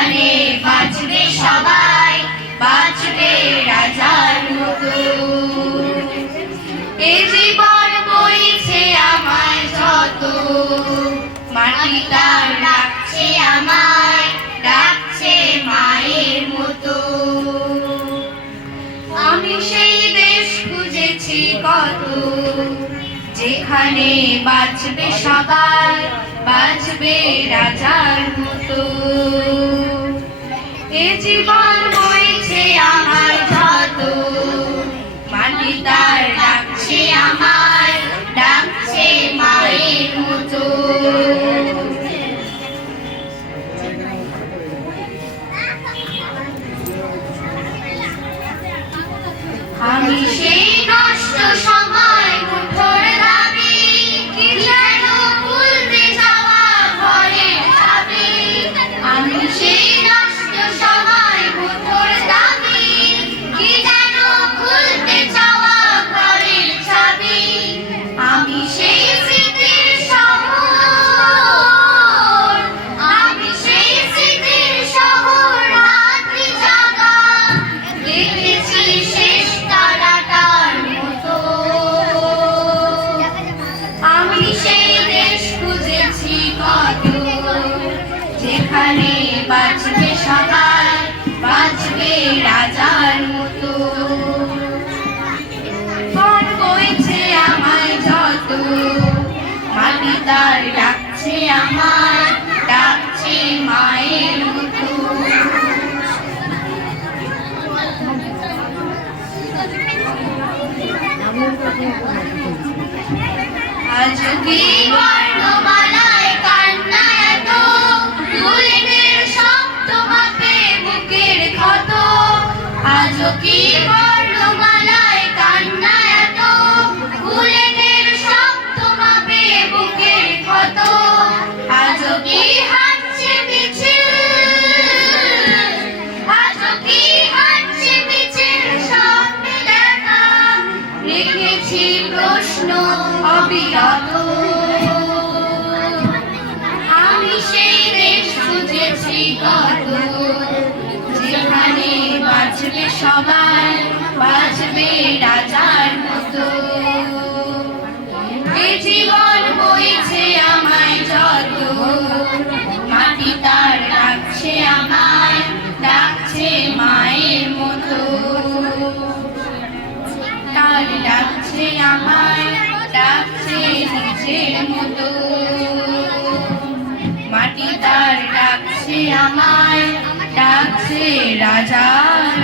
যেখানে বাঁচবে সবাই, বাঁচবে রাজার মতো। এ জীবন বইছে আমায় যত, মাটিটা ডাকছে আমায়, ডাকছে মায়ের মতো। আমি সেই দেশ খুঁজেছি কত, যেখানে বাঁচবে সবাই, বাঁচবে রাজার মতো। এ জীবন বইছে আমার যত, মাটি তার ডাকছে আমায়, ডাকছে মায়ের মতো। আমি সেই নষ্ট সময় মুঠোর দাবি, কি যেন ভুলতে যাওয়া ঘরের চাবি। আমি সেই নষ্ট সময় মুঠোর দাবি, কি যেন ভুলতে যাওয়া ঘরের চাবি। আমি সেই স্মৃতির শহর, আমি সেই স্মৃতির শহর রাত্রি জাগা, দেখেছি শেষ তারাটার মতো। আমি সেই দেশ খুঁজেছি কত, যেখানে বাঁচবে সবাই, বাঁচবে রাজার মতো। মন বইছে আমায় যত, মাটি তার ডাকছে আমায়, ডাকছে মায়ের মতো। আজ কি বর্ণমালায় কান্না এত, ফুলের শব্দ মাপে বুকের ক্ষত। আজ কি বর্ণমালায় কান্না এত, ফুলের শব্দ মাপে বুকের ক্ষত। আজ কি হাঁটছে মিছিল, আজ কি হাঁটছে মিছিল স্বপ্নে দেখা, রেখেছি প্রশ্ন অবিরত। আমি সেই দেশ খুঁজেছি কত, যেখানে বাঁচবে সবাই, বাঁচবে রাজার মতো। এ জীবন বইছে আমায় যত, মাটি তার ডাকছে আমায়, ডাকছে মায়ের মতো। তার ডাকছে আমায়, ডাকছে নিজের মতো। মাটি তার ডাকছে আমায়, ডাকছে রাজার